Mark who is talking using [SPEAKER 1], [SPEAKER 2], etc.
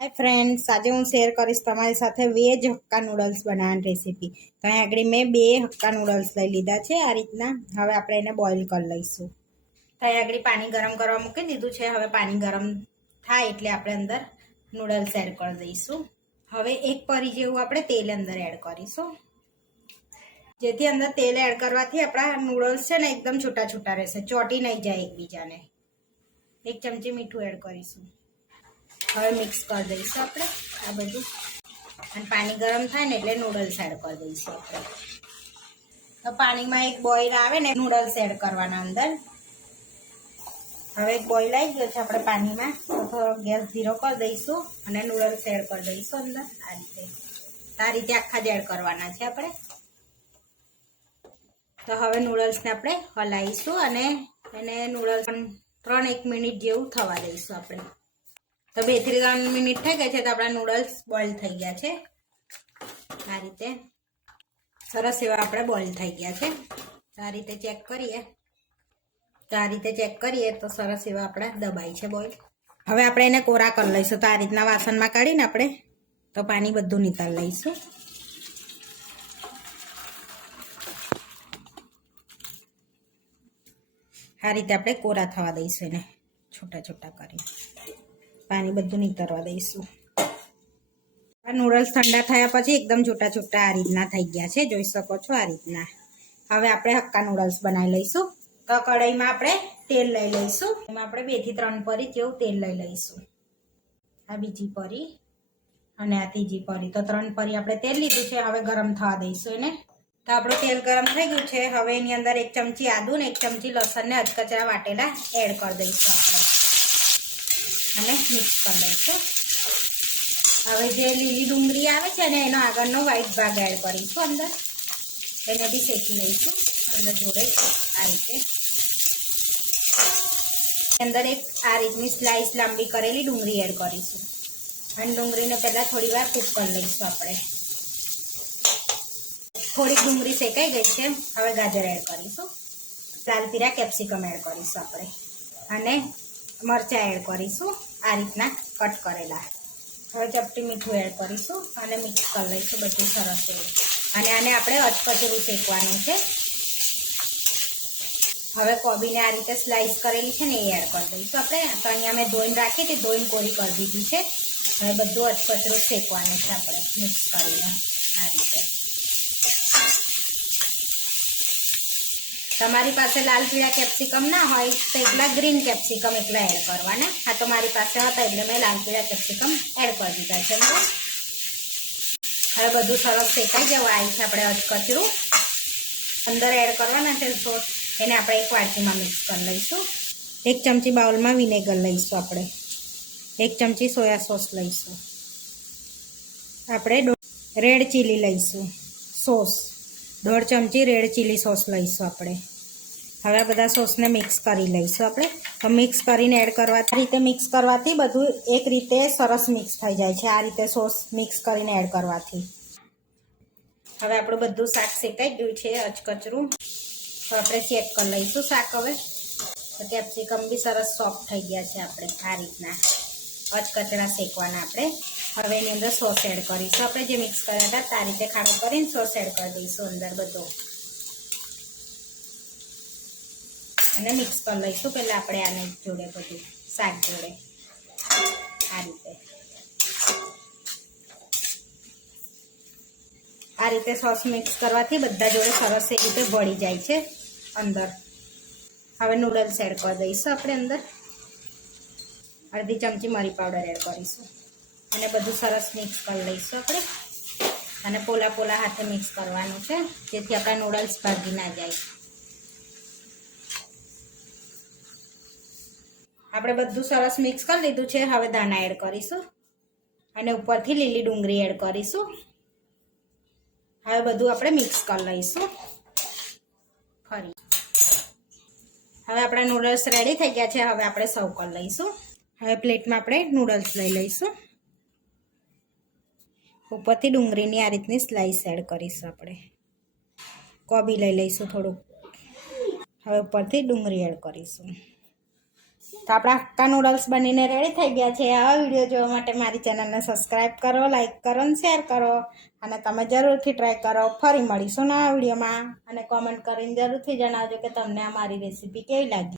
[SPEAKER 1] Hi friends આજે હું share કરીશ તમારી સાથે વેજ હક્કા નૂડલ્સ બનાવવાની રેસીપી તો અહીં આગળ મેં બે હક્કા નૂડલ્સ લઈ લીધા છે, આ રીતના. હવે આપણે એને બોઇલ કરી લઈશું. તો અહીં આગળ પાણી ગરમ કરવા મૂકી દીધું છે. હવે પાણી ગરમ થાય એટલે આપણે અંદર નૂડલ્સ એડ કરી દઈશું. હવે એક પરી જેવું આપણે તેલ અંદર એડ કરીશું. જેથી અંદર તેલ એડ કરવાથી આપણા નૂડલ્સ છે ને એકદમ છૂટા છૂટા રહેશે. ચોટી નહીં જાય એકબીજાને. એક ચમચી મીઠું એડ કરીશું. હવે મિક્સ કરી દઈશું આપણે, આ બધું. અને પાણી ગરમ થાય ને એટલે નૂડલ્સ એડ કરી દઈશું આપણે. તો પાણીમાં એક બોઇલ આવે ને નૂડલ્સ એડ કરવાના અંદર. હવે એક બોઇલ આવી ગયો છે આપણે પાણીમાં. તો ગેસ ધીરો કરી દઈશું અને નૂડલ્સ એડ કરી દઈશું અંદર. આ રીતે. આ રીતે આખા જ એડ કરવાના છે આપણે. તો હવે નૂડલ્સને આપણે હલાવીશું અને એને નૂડલ્સ ત્રણ એક મિનિટ જેવું થવા દઈશું આપણે. તો બેથી ત્રણ મિનિટ થઈ ગઈ છે તો આપણા નૂડલ્સ બોઇલ થઈ ગયા છે. આ રીતે સરસ એવા આપણે બોઇલ થઈ ગયા છે. તો આ રીતે ચેક કરીએ. તો આ રીતે ચેક કરીએ તો સરસ એવા આપણે દબાઈ છે બોઇલ હવે આપણે એને કોરા કરી લઈશું. તો આ રીતના વાસણમાં કાઢીને આપણે તો પાણી બધું નિકાલ લઈશું. આ રીતે આપણે કોરા થવા દઈશું એને. છૂટા છૂટા કરી પાણી બધું નીતરવા દઈશું. આ નૂડલ્સ ઠંડા થયા પછી એકદમ છૂટા છૂટા આ રીતના થઈ ગયા છે. જોઈ શકો છો આ રીતના. હવે આપણે હક્કા નૂડલ્સ બનાવી લઈશું. તો કઢાઈમાં આપણે તેલ લઈ લઈશું. એમાં આપણે બેથી ત્રણ પરી જેવું તેલ લઈ લઈશું. આ બીજી પરી અને આ ત્રીજી પરી. તો ત્રણ પરી આપણે તેલ લીધું છે. હવે ગરમ થવા દઈશું એને. તો આપણું તેલ ગરમ થઈ ગયું છે. હવે એની અંદર એક ચમચી આદુ ને એક ચમચી લસણ ને અચકચરા વાટેલા એડ કરી દઈશું આપણે. અને મિક્સ કરી લઈશું. હવે જે લીલી ડુંગળી આવે છે ને, એનો આગળનો વ્હાઈટ ભાગ એડ કરીશું અંદર. એને બી શેકી લઈશું. અંદર જોડે આ રીતે. અંદર એક આ રીતની સ્લાઇસ લાંબી કરેલી ડુંગળી એડ કરીશું. અને ડુંગળીને પહેલાં થોડી વાર કૂક કરી લઈશું આપણે. થોડીક ડુંગળી શેકાઈ ગઈ છે, હવે ગાજર એડ કરીશું. લાલ પીરા કેપ્સિકમ એડ કરીશું આપણે. અને મરચાં એડ કરીશું. આ રીતના કટ કરેલા. હવે ચપટી મીઠું એડ કરીશું અને મિક્સ કરી લઈશું બધું સરસ એવું. અને આને આપણે અચકચરું શેકવાનું છે. હવે કોબીને આ રીતે સ્લાઇસ કરેલી છે ને એ એડ કરી દઈશું આપણે. તો અહીંયા મેં ધોઈને રાખી હતી ધોઈને કોરી કરી દીધી છે. હવે બધું અચકચરું શેકવાનું છે આપણે મિક્સ કરીને. આ રીતે. તમારી પાસે લાલ પીળા કેપ્સિકમ ના હોય તો એકલા ગ્રીન કેપ્સિકમ એકલા એડ કરવાના. આ તો મારી પાસે હતા એટલે મેં લાલ પીળા કેપ્સિકમ એડ કરી દીધા છે હવે બધું સરસ શેકાઈ જવા. આવી છે આપણે અચકચરું અંદર એડ કરવાના છે સોસ. એને આપણે એક વાટકીમાં મિક્સ કરી લઈશું. એક ચમચી બાઉલમાં વિનેગર લઈશું આપણે. એક ચમચી સોયા સોસ લઈશું. આપણે રેડ ચીલી લઈશું. સોસ દોઢ ચમચી રેડ ચીલી સોસ લઈશું આપણે. હવે બધા સોસને મિક્સ કરી લઈશું આપણે. તો મિક્સ કરીને એડ કરવા રીતે મિક્સ કરવાથી બધું એક રીતે સરસ મિક્સ થઈ જાય છે. આ રીતે સોસ મિક્સ કરીને એડ કરવાથી. હવે આપણું બધું શાક શેકાઈ ગયું છે અચકચરું તો આપણે ચેક કરી લઈશું શાક હવે. તો કેપ્સિકમ બી સરસ સોફ્ટ થઈ ગયા છે આપણે આ રીતના. અચકચરા શેકવાના આપણે. હવે એની અંદર સોસ એડ કરીશું. આપણે જે મિક્સ કર્યા હતા આ રીતે ખાડો કરીને સોસ એડ કરી દઈશું અંદર બધો. અને મિક્સ કરી લઈશું. પહેલાં આપણે આને જોડે બધું શાક જોડે. આ રીતે. આ રીતે સોસ મિક્સ કરવાથી બધા જોડે સરસ એ રીતે ભળી જાય છે અંદર. હવે નૂડલ્સ એડ કરી દઈશું આપણે અંદર. અડધી ચમચી મરી પાવડર એડ કરીશું. અને બધું સરસ મિક્સ કરી લઈશું આપણે. અને પોલા પોલા હાથે મિક્સ કરવાનું છે, જેથી આપણા નૂડલ્સ ભાગી ના જાય. આપણે બધું સરસ મિક્સ કરી લીધું છે, હવે દાણા એડ કરીશું. અને ઉપરથી લીલી ડુંગળી એડ કરીશું. હવે બધું આપણે મિક્સ કરી લઈશું. ફરી. હવે આપણા નૂડલ્સ રેડી થઈ ગયા છે, હવે આપણે સર્વ કરી લઈશું. હવે પ્લેટમાં આપણે નૂડલ્સ લઈ લઈશું. ઉપરથી ડુંગળીની આ રીતની સ્લાઈસ એડ કરીશું આપણે. કોબી લઈ લઈશું થોડુંક. હવે ઉપરથી ડુંગળી એડ કરીશું. તો આપણા હક્કા નૂડલ્સ બનીને રેડી થઈ ગયા છે. આવા વીડિયો જોવા માટે મારી ચેનલને સબસ્ક્રાઈબ કરો લાઇક કરો અને શેર કરો. અને તમે જરૂરથી ટ્રાય કરો. ફરી મળીશું નવા વિડીયોમાં અને કોમેન્ટ કરીને જરૂરથી જણાવજો કે તમને આ મારી રેસીપી કેવી લાગી.